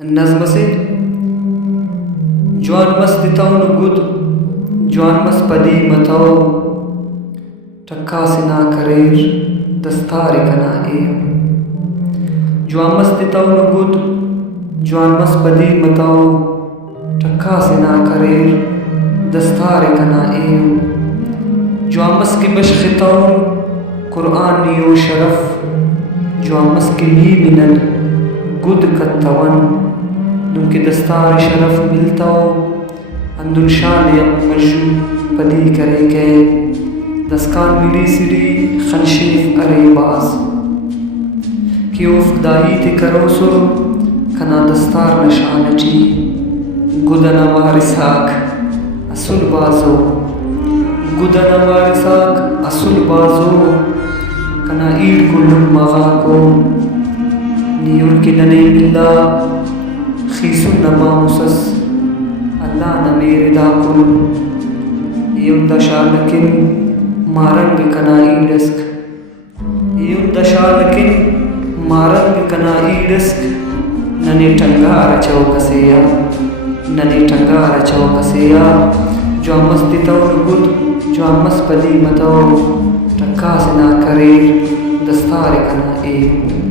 नज़्म से जवान मस्त दिताऊन गुद जवान मस्त पदी मताओ टक्का से ना करेर दस्तार कना ए जवान मस्त दिताऊन गुद जवान मस्त पदी मताओ टक्का से ना करेर दस्तार कना ए जवान मस्त की बश खिताऊन कुरान नियो शरफ जवान मस्त की नी मिनन गुद कत्तवन दुम के दस्तार शरफ मिलता हो अंदुन शान यम मजू पदी करे के दस्कान मिली सिरी खनशीफ अरे बाज कि उफदाई ते करो सो कना दस्तार नशानची गुदना वारिसाक असुल बाजो गुदना वारिसाक असुल बाजो कना ईद कुल्लुम मगा को नियुर की नने बिल्ला खीसुन नमा मुसस अल्लाह न मेरे दाकुल युन दशालकिन मारंग कनाई रिस्क युन दशालकिन मारंग कनाई रिस्क नने टंगार चौकसेया नने टंगार चौकसेया जो अमस दिताऊन गुद जो अमस पदी मताओ टक्का से ना करे दस्तार कना ए